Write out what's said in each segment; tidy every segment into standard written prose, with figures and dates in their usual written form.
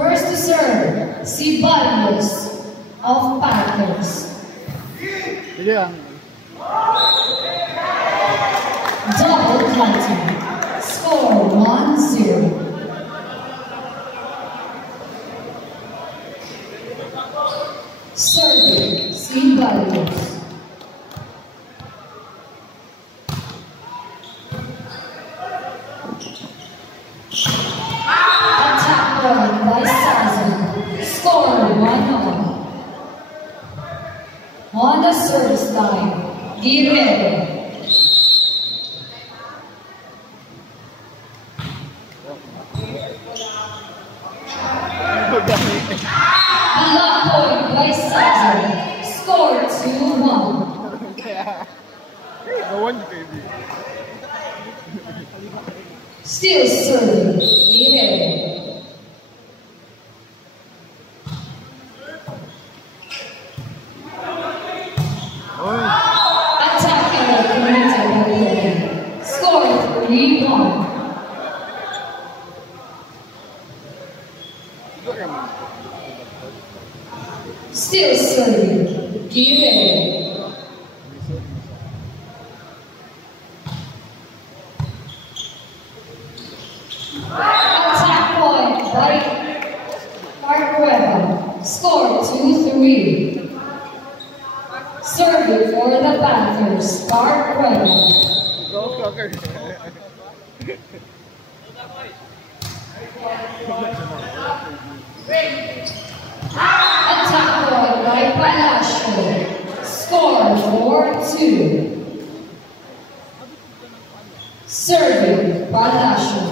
First to serve, si Barrios of Panthers. Double clutching. Score 1-0. Serving, si Barrios. Attack point by Sazen. Score 1-0. On the service line, Guerrero. Block point by Sazen. Score 2-1. Still serving, Guerrero. Score 3-1. Still serving, Guerrero. Attack point by Marcueva. Score 2-3. Serving for the Panthers, Marcueva. Attack point by Palacio. Score 4-2. Serving Palacio.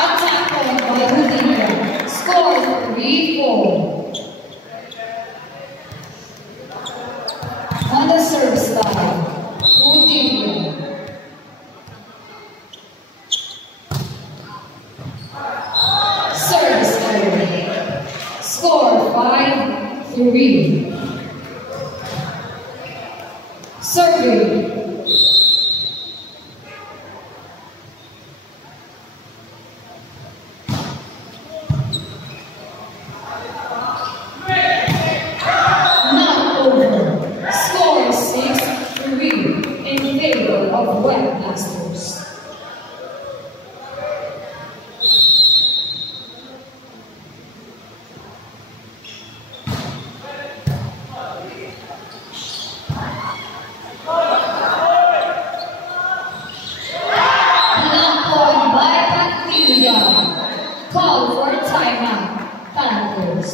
Attack point by Rudinho. Score 3-4. On the service line, Rudinho. Service error. Score 5-3. Serving. Not over. Score 6-3 in favor of Webmasters. Block point by Pantilla. Call for timeout, Panthers.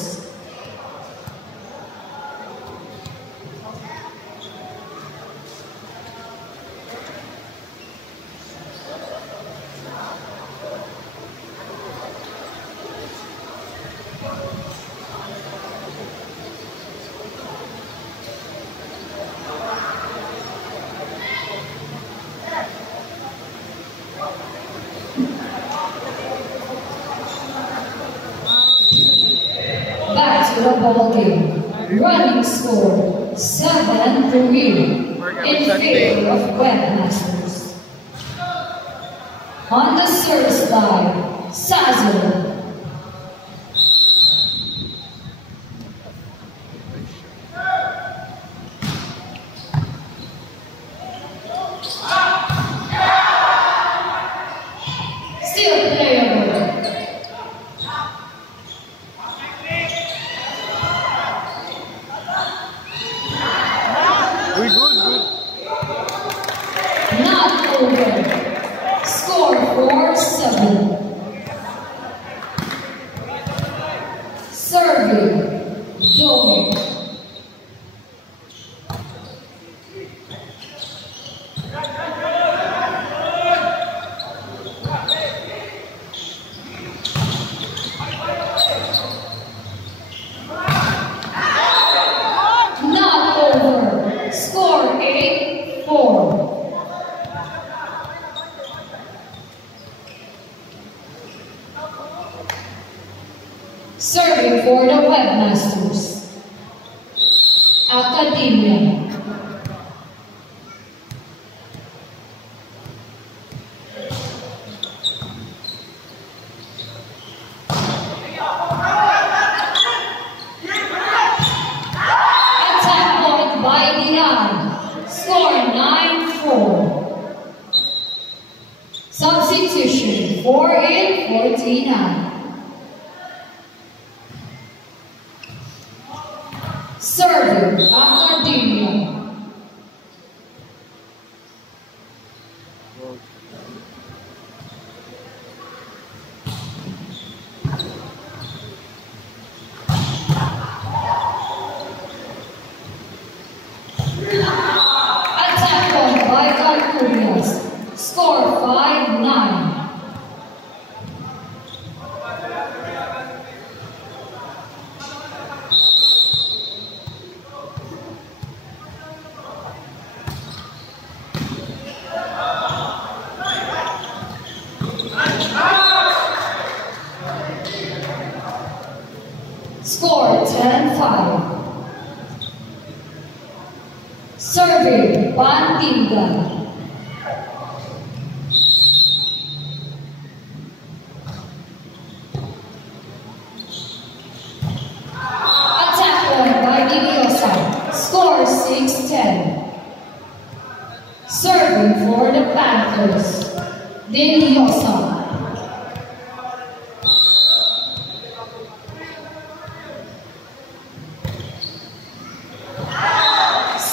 Back to the ball game. Running score 7-3 in favor of Webmasters. On the service line, Sazen. Still playable. Not over. Score 4-7. Serving, Domi. Not over. Score 8-4. Serving for the Webmasters. Academia. Attack point by Dian. Score 9-4. Substitution 4 in 49. Serving Academia. Attack point by Calcurias. Score 5-9. Score 10-5. Serving Bantinga. Attack point by Diviosa. Score 6-10. Serving for the Panthers. Diviosa.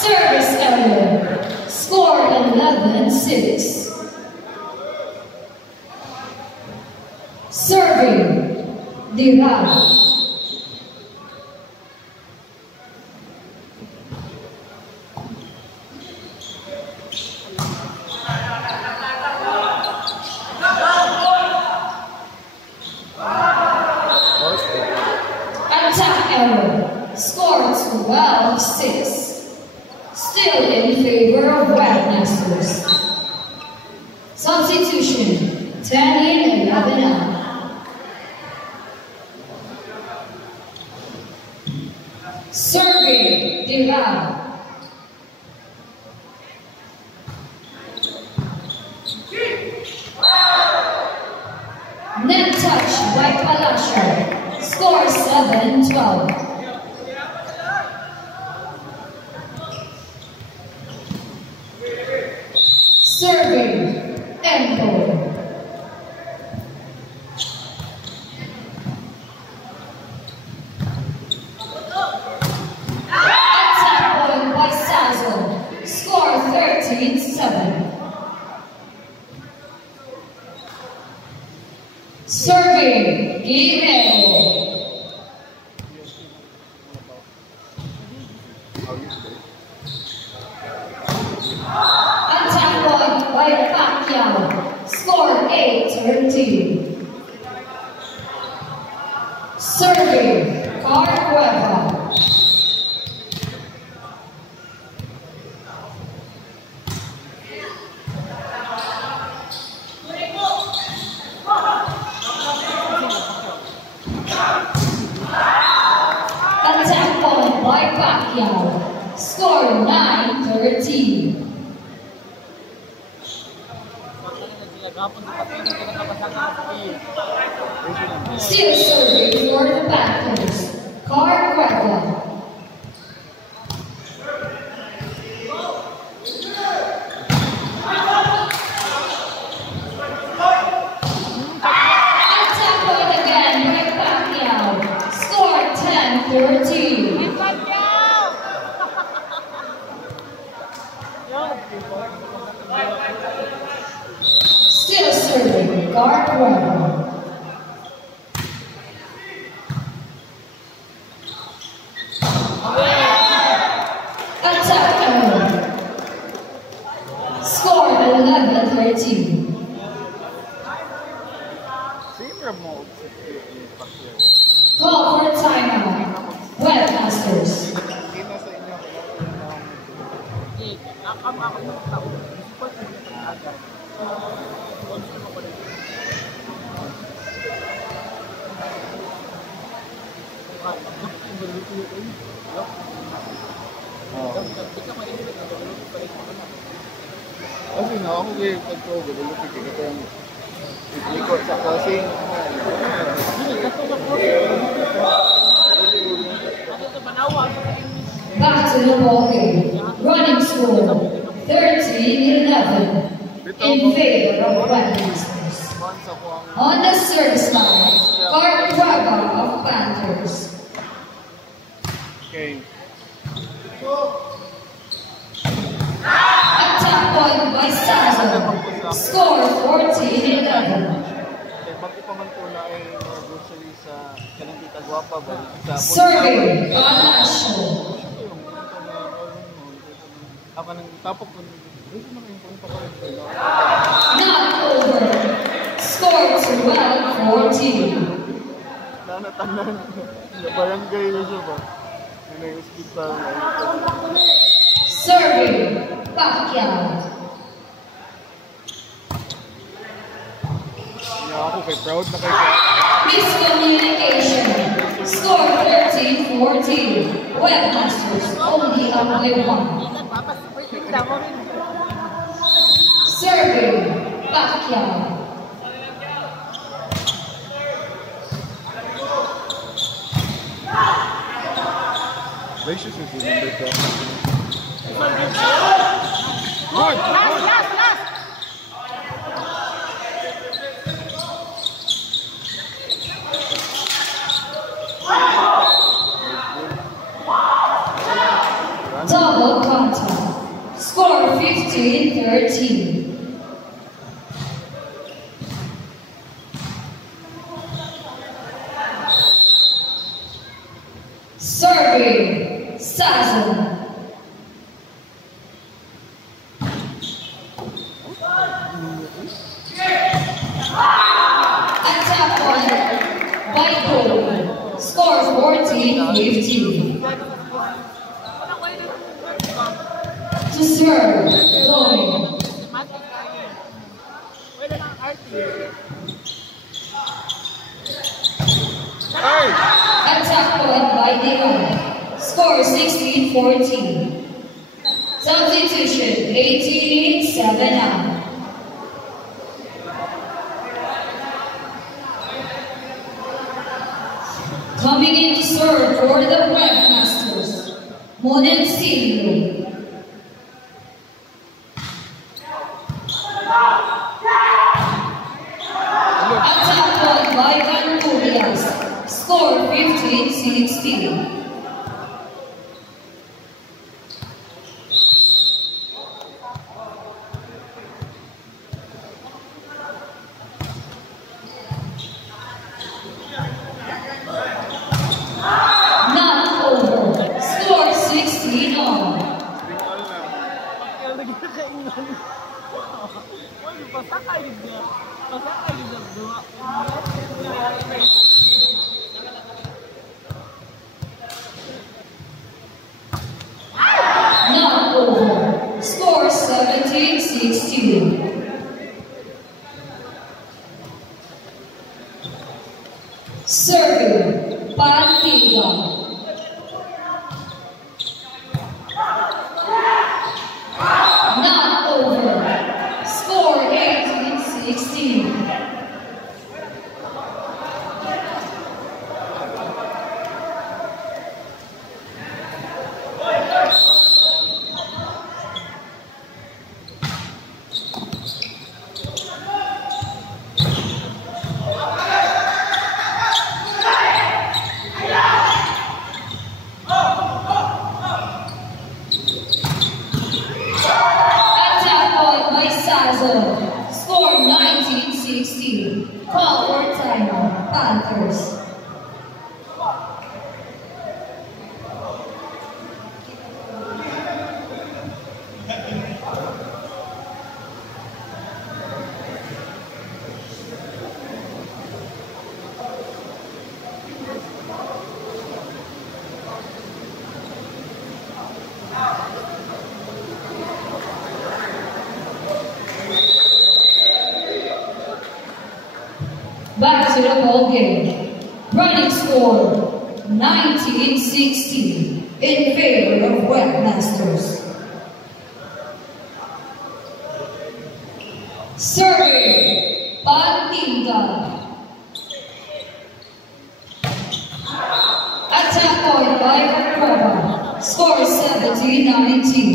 Service error. Score 11-6. Serving Diran. Attack error. Score 12-6. Still in favor of Webmasters. Substitution 10 in 11 out. Serving Diran. Net touch by Palasher. Score 7-12. Serving Empo. Attack point by Sazo. Score 13-7. Serving Guerrero. Attack point by Pacquiao. Score 8-13. Serving Cargueva. Attack point by Pacquiao. Score 9-13. Still serving for the Panthers. Cargueva. Attack point again by Pacquiao. Score 10-13. Still serving Cargueva. Attack error. Score 11-13. Call for timeout. Webmasters. Kasi na ako kayo pag-probe, lupit ito yung ikot sa crossing. Back to the ball game. Running score 13-11 in favor of Webmasters. On the service line, Cardraga of Panthers. Okay. Attack point by Sazo. Score 14-11. Serving Palasio. Not over. Score 12-14. Serving Pacquiao. Miscommunication. Score 13-14. Webmasters only up by 1. Serving Pacquiao. Double contact. Score 15-13. Serving Sazo. Attack point by goal. Score 14-15. To serve, going. Attack point by Dion. Score 16-14. Substitution 18-7 out. Coming in to serve for the Webmasters, Monencillo. Attack point by Canturias. Score 15-16. Not over. Score 16 on. Not over. Score 17-16. Serving Pantiga. Not over. Score 18-16. 19-16 in favor of Webmasters. Serving Patinga. Attack point by Cordoba. Score 17-19.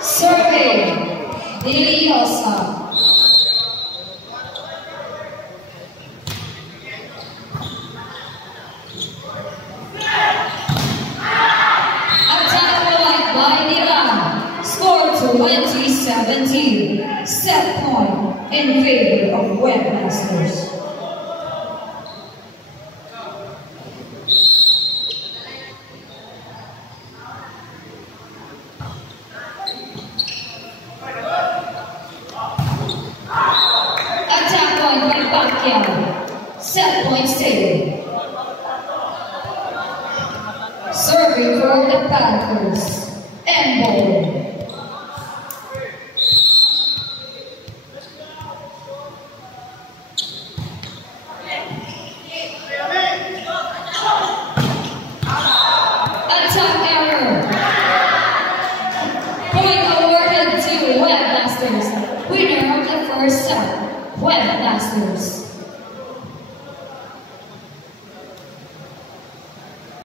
Serving Deliosa. Attack point by Nilan. Score 20-17. Set point in favor of Webmasters. Set point stay. Serving for the Panthers, Embo. Attack error. Point awarded to Webmasters. Winner of the first set, Webmasters.